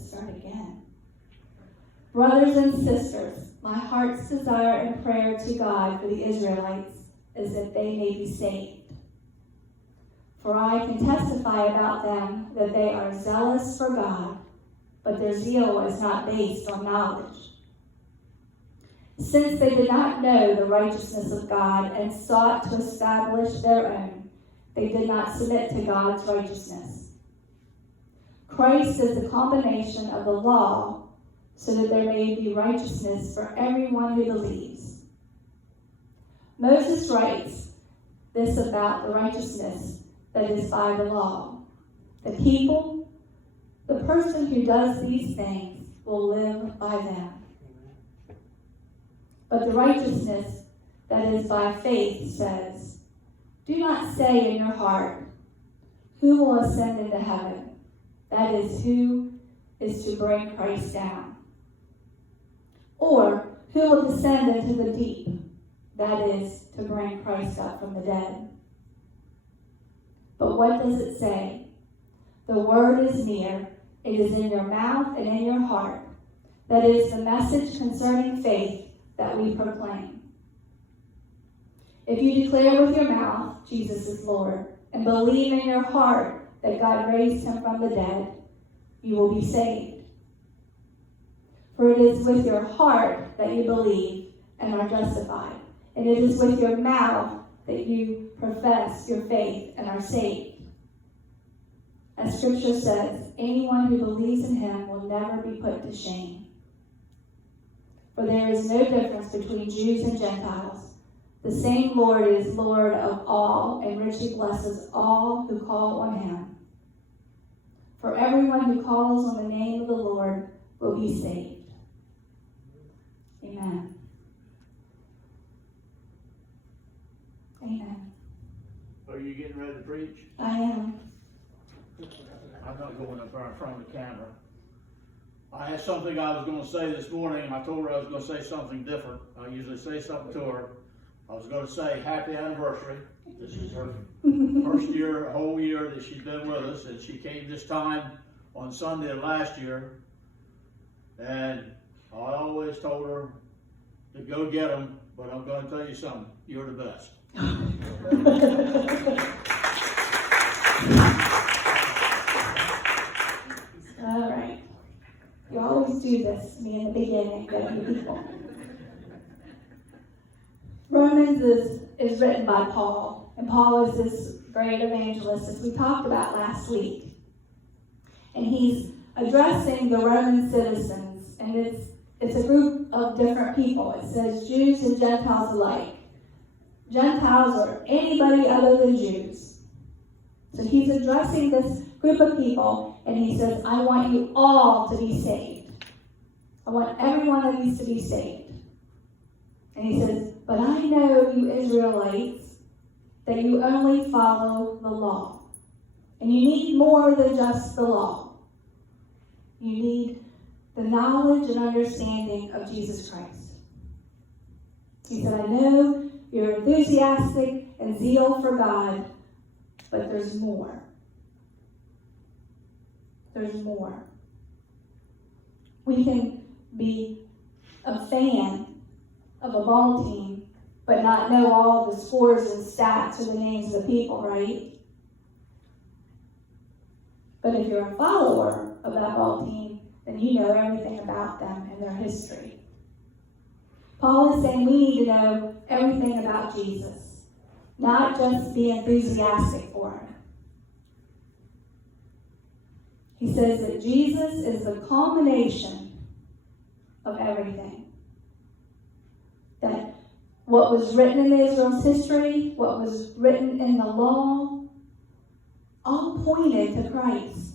start again. Brothers and sisters, my heart's desire and prayer to God for the Israelites is that they may be saved. For I can testify about them that they are zealous for God, but their zeal is not based on knowledge. Since they did not know the righteousness of God and sought to establish their own, they did not submit to God's righteousness. Christ is the combination of the law so that there may be righteousness for everyone who believes. Moses writes this about the righteousness that is by the law. The person who does these things will live by them. But the righteousness that is by faith says, do not say in your heart, who will ascend into heaven? That is, who is to bring Christ down? Or who will descend into the deep? That is, to bring Christ up from the dead. But what does it say? The word is near. It is in your mouth and in your heart. That is the message concerning faith that we proclaim. If you declare with your mouth Jesus is Lord and believe in your heart that God raised him from the dead, you will be saved. For it is with your heart that you believe and are justified, and it is with your mouth that you profess your faith and are saved. As Scripture says, anyone who believes in him will never be put to shame. For there is no difference between Jews and Gentiles. The same Lord is Lord of all and richly blesses all who call on him. For everyone who calls on the name of the Lord will be saved. Amen. Amen. Are you getting ready to preach? I am. I'm not going up there in front of the camera. I had something I was going to say this morning, and I told her I was going to say something different. I usually say something to her. I was going to say happy anniversary. This is her first year, whole year that she's been with us, and she came this time on Sunday of last year. And I always told her to go get them, but I'm going to tell you something. You're the best. All right. You always do this, me in the beginning, get you people. Romans is written by Paul, and Paul is this great evangelist, as we talked about last week. And he's addressing the Roman citizens, and it's a group of different people. It says Jews and Gentiles alike. Gentiles are anybody other than Jews. So he's addressing this group of people, and he says, I want you all to be saved. I want every one of you to be saved. And he says, but I know you Israelites, that you only follow the law. And you need more than just the law. You need the knowledge and understanding of Jesus Christ. He said, I know you're enthusiastic and zeal for God, but there's more. There's more. We can be a fan of a ball team, but not know all the scores and stats or the names of the people, right? But if you're a follower of that ball team, then you know everything about them and their history. Paul is saying we need to know everything about Jesus, not just be enthusiastic for him. He says that Jesus is the culmination of everything. That what was written in Israel's history, what was written in the law, all pointed to Christ.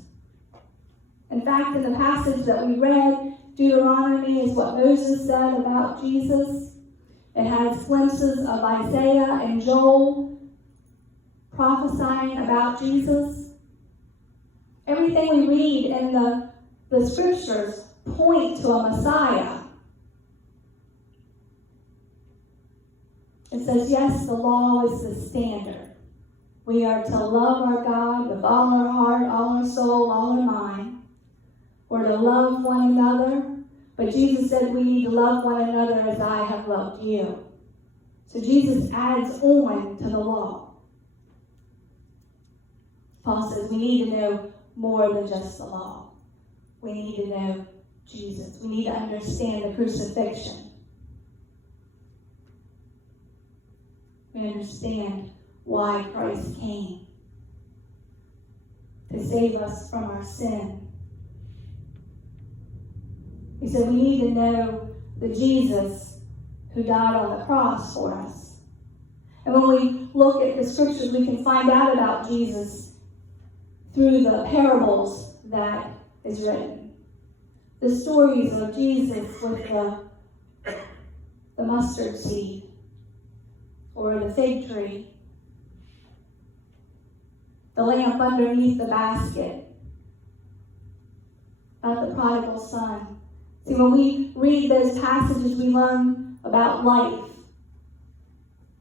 In fact, in the passage that we read, Deuteronomy is what Moses said about Jesus. It has glimpses of Isaiah and Joel prophesying about Jesus. Everything we read in the scriptures point to a Messiah. It says, yes, the law is the standard. We are to love our God with all our heart, all our soul, all our mind. or to love one another. But Jesus said we need to love one another as I have loved you. So Jesus adds on to the law. Paul says we need to know more than just the law. We need to know Jesus. We need to understand the crucifixion. We understand why Christ came. To save us from our sin. He said we need to know the Jesus who died on the cross for us. And when we look at the scriptures, we can find out about Jesus through the parables that is written. The stories of Jesus with the mustard seed or the fig tree, the lamp underneath the basket, about the prodigal son. See, when we read those passages, we learn about life.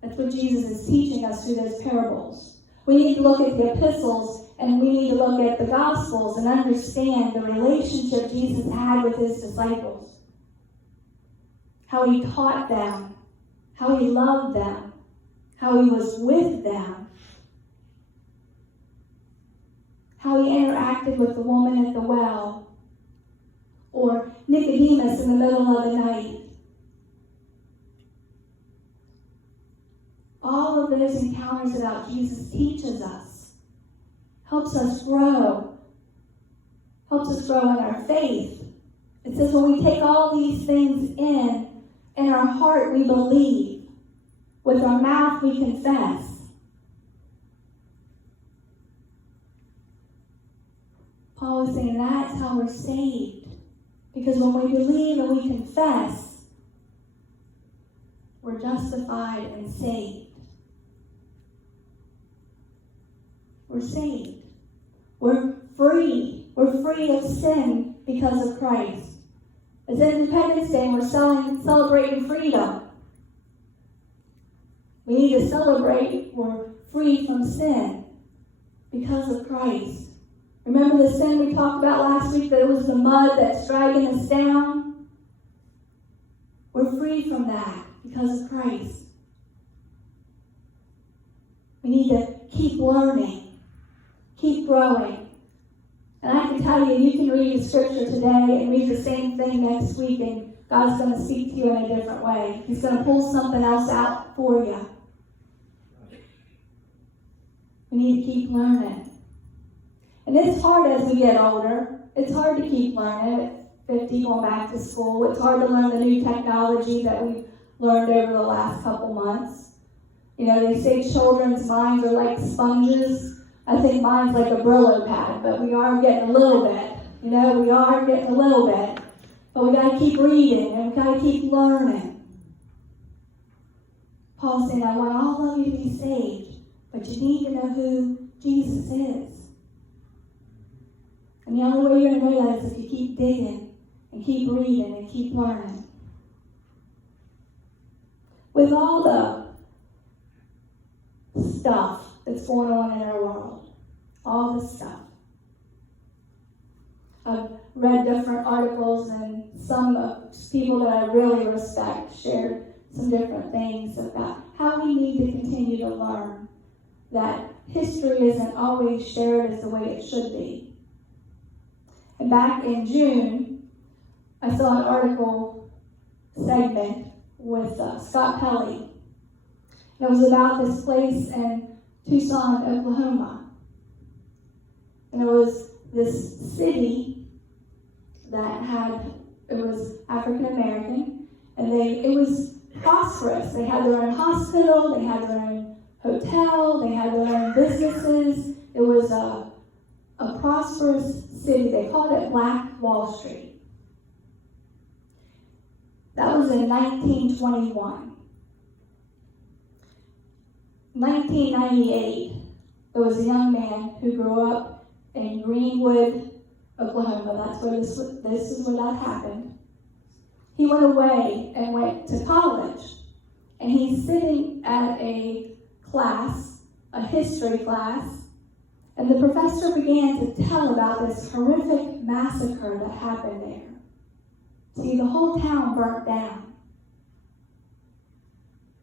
That's what Jesus is teaching us through those parables. We need to look at the epistles and we need to look at the Gospels and understand the relationship Jesus had with his disciples. How he taught them, how he loved them, how he was with them, how he interacted with the woman at the well, or Nicodemus in the middle of the night. All of those encounters about Jesus teaches us, helps us grow in our faith. It says when we take all these things in our heart we believe, with our mouth we confess. Paul is saying that's how we're saved. Because when we believe and we confess, we're justified and saved. We're saved. We're free. We're free of sin because of Christ. It's Independence Day and we're celebrating freedom. We need to celebrate we're free from sin because of Christ. Remember the sin we talked about last week, that it was the mud that's dragging us down? We're free from that because of Christ. We need to keep learning, keep growing. And I can tell you, you can read the scripture today and read the same thing next week, and God's going to speak to you in a different way. He's going to pull something else out for you. We need to keep learning. And it's hard as we get older. It's hard to keep learning. At 50, going back to school, it's hard to learn the new technology that we've learned over the last couple months. You know, they say children's minds are like sponges. I think mine's like a Brillo pad, but we are getting a little bit. You know, we are getting a little bit. But we got to keep reading and we got to keep learning. Paul's saying, I want all of you to be saved, but you need to know who Jesus is. And the only way you're going to know that is if you keep digging and keep reading and keep learning. With all the stuff that's going on in our world, all the stuff. I've read different articles and some people that I really respect shared some different things about how we need to continue to learn that history isn't always shared as the way it should be. And back in June, I saw an article segment with Scott Pelley. And it was about this place in Tucson, Oklahoma. And it was this city that it was African American, and it was prosperous. They had their own hospital, they had their own hotel, they had their own businesses. It was a prosperous city. They called it Black Wall Street. That was in 1921. 1998, there was a young man who grew up in Greenwood, Oklahoma. That's where this is where that happened. He went away and went to college. And he's sitting at a class, a history class, And the professor began to tell about this horrific massacre that happened there. See, the whole town burnt down.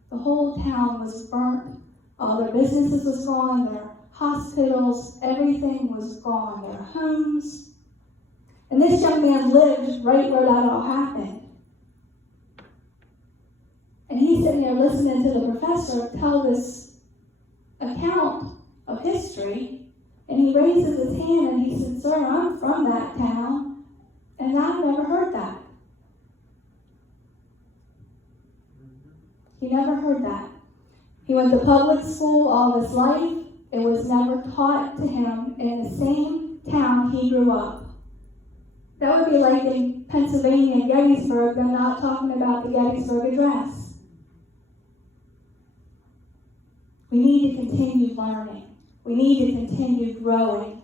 The whole town was burnt. All their businesses was gone, their hospitals, everything was gone, their homes. And this young man lived right where that all happened. And he's sitting there listening to the professor tell this account of history. And he raises his hand and he said, "Sir, I'm from that town, and I've never heard that." He never heard that. He went to public school all his life. It was never taught to him in the same town he grew up. That would be like in Pennsylvania and Gettysburg, them not talking about the Gettysburg Address. We need to continue learning. We need to continue growing.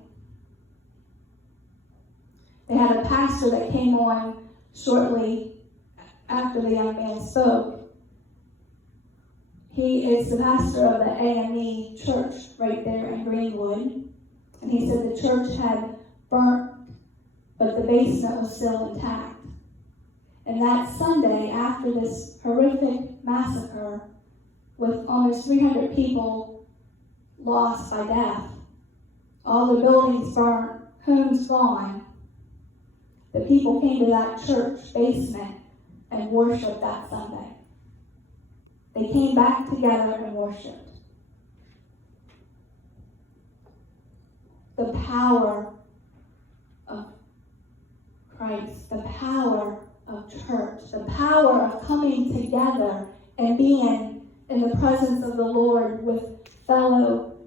They had a pastor that came on shortly after the young man spoke. He is the pastor of the AME church right there in Greenwood. And he said the church had burnt, but the basement was still intact. And that Sunday, after this horrific massacre, with almost 300 people lost by death, all the buildings burnt, homes gone, the people came to that church basement and worshiped that Sunday. They came back together and worshiped. The power of Christ, the power of church, the power of coming together and being in the presence of the Lord with fellow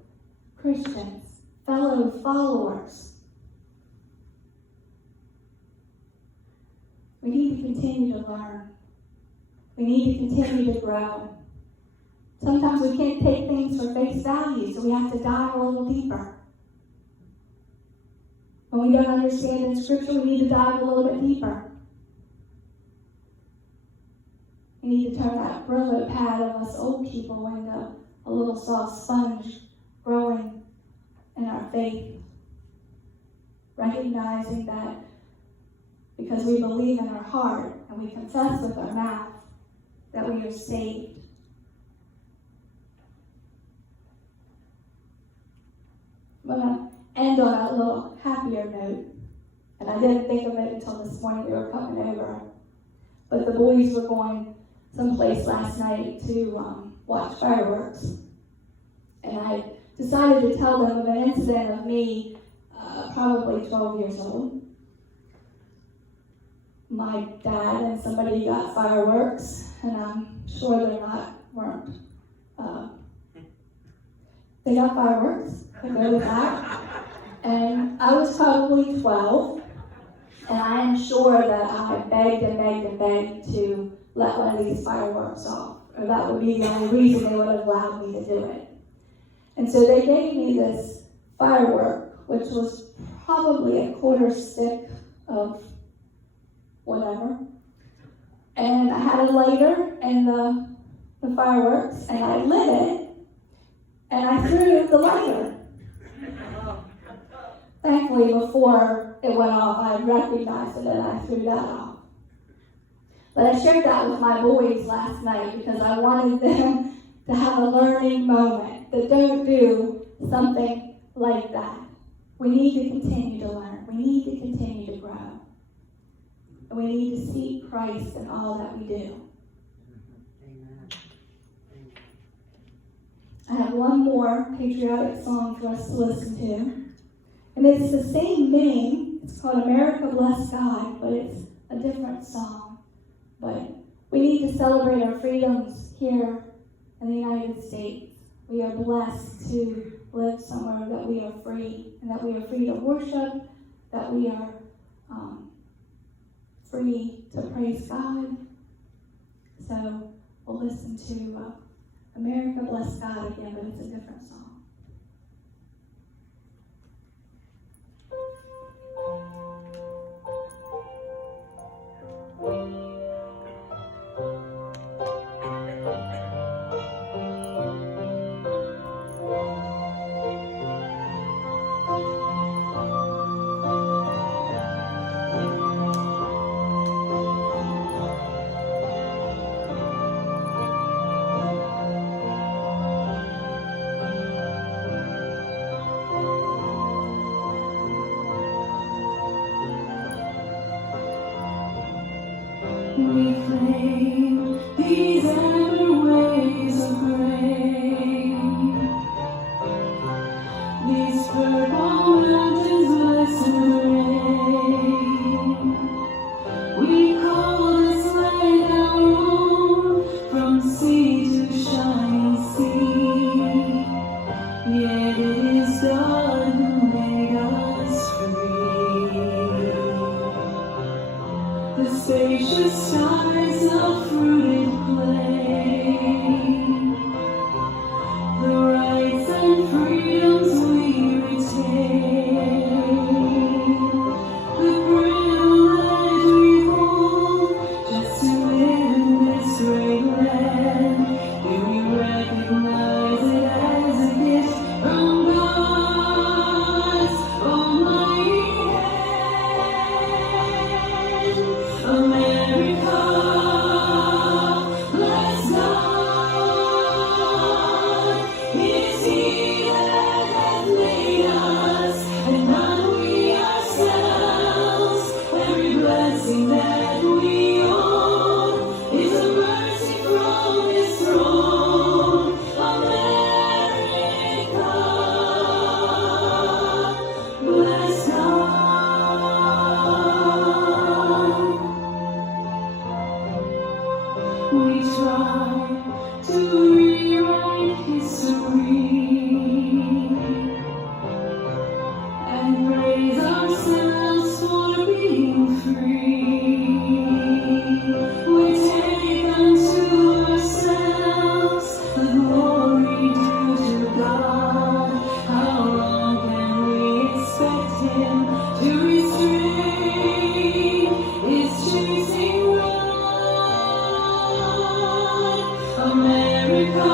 Christians, fellow followers. We need to continue to learn. We need to continue to grow. Sometimes we can't take things for face value, so we have to dive a little deeper. When we don't understand in Scripture, we need to dive a little bit deeper. We need to turn that Brillo pad of us old people into a little soft sponge growing in our faith. Recognizing that because we believe in our heart and we confess with our mouth that we are saved. I'm going to end on a little happier note. And I didn't think of it until this morning we were coming over. But the boys were going someplace last night to watch fireworks. And I decided to tell them of an incident of me, probably 12 years old. My dad and somebody got fireworks, and I'm sure weren't. They got fireworks, I know that. And I was probably 12, and I am sure that I begged and begged and begged to let one of these fireworks off, or that would be the only reason they would have allowed me to do it. And so they gave me this firework, which was probably a quarter stick of whatever. And I had a lighter and the fireworks, and I lit it, and I threw the lighter. Thankfully, before it went off, I had recognized it and I threw that off. But I shared that with my boys last night because I wanted them to have a learning moment, that don't do something like that. We need to continue to learn. We need to continue to grow. And we need to seek Christ in all that we do. Amen. I have one more patriotic song for us to listen to. And it's the same name. It's called America Bless God, but it's a different song. But we need to celebrate our freedoms here in the United States. We are blessed to live somewhere that we are free, and that we are free to worship, that we are free to praise God. So we'll listen to America Bless God again, but it's a different song. We claim these ever ways of grace. These purple mountains blessed rain. We call this land our own, from sea to shining sea. Yet it is God who made us free. The spacious skies of fruited plain, the rights and freedoms we retain, the privilege we hold just to live in this great land. Here we recognize it as a gift from God's almighty hand. America, bless God. It is He that hath made us, and not we ourselves. Every blessing that we own is a mercy from His throne. America, bless God. We try to rewrite history and praise ourselves for being free. We take unto ourselves the glory due to God. How long can we expect Him to restrain His chasing rod? America,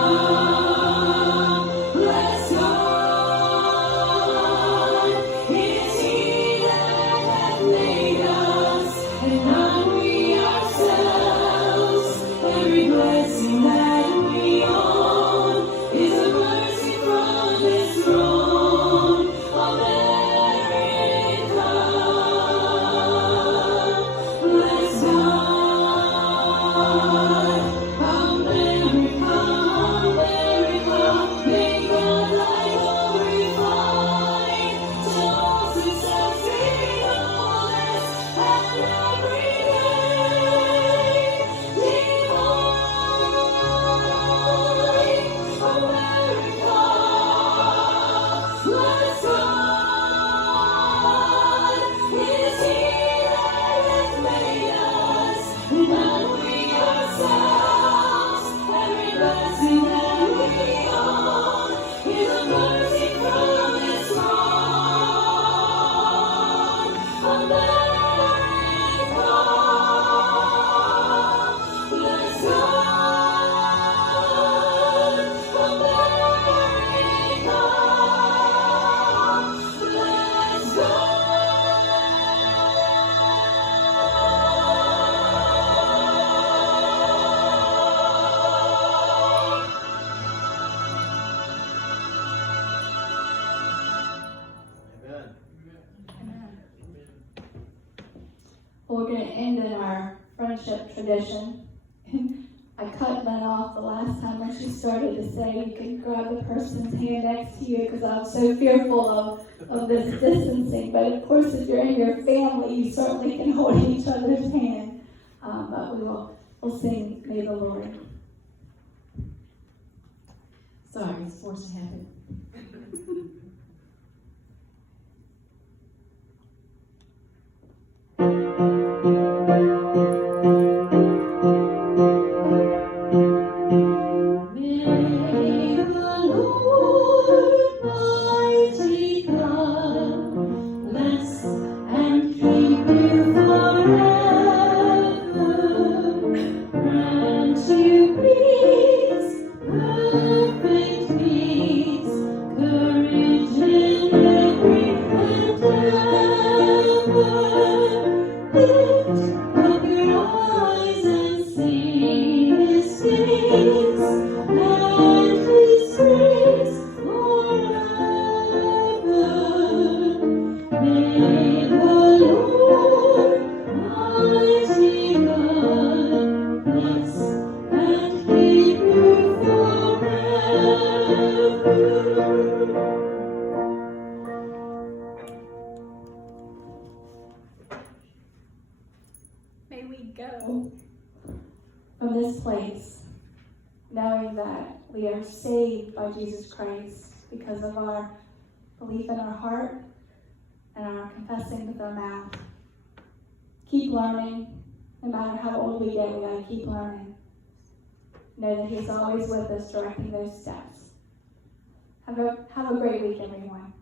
bless God. It is He that hath made us, and not we ourselves. Every blessing that we own is a mercy from His throne. America, bless God. America, America, may God thy glorify, till all success be yours, and every day divine. America, bless God. It is He that hath made us, and not we ourselves. Every blessing that we own is a mercy from His throne. America, bless God. America, bless God. Amen. Well, we're going to end in our friendship tradition. I cut Lynn off the last time when she started to say you can grab the person's hand next to you because I was so fearful of this distancing. But of course, if you're in your family, you certainly can hold each other's hand. But we'll sing May the Lord. Sorry, it's forced to happen. May the Lord mighty God bless and keep you forever. Grant you peace, perfect peace, courage in every endeavor. may we go from this place knowing that we are saved by Jesus Christ because of our belief in our heart and our confessing with our mouth. Keep learning. No matter how old we get, we gotta keep learning. Know that He's always with us, directing those steps. Have a great week, everyone.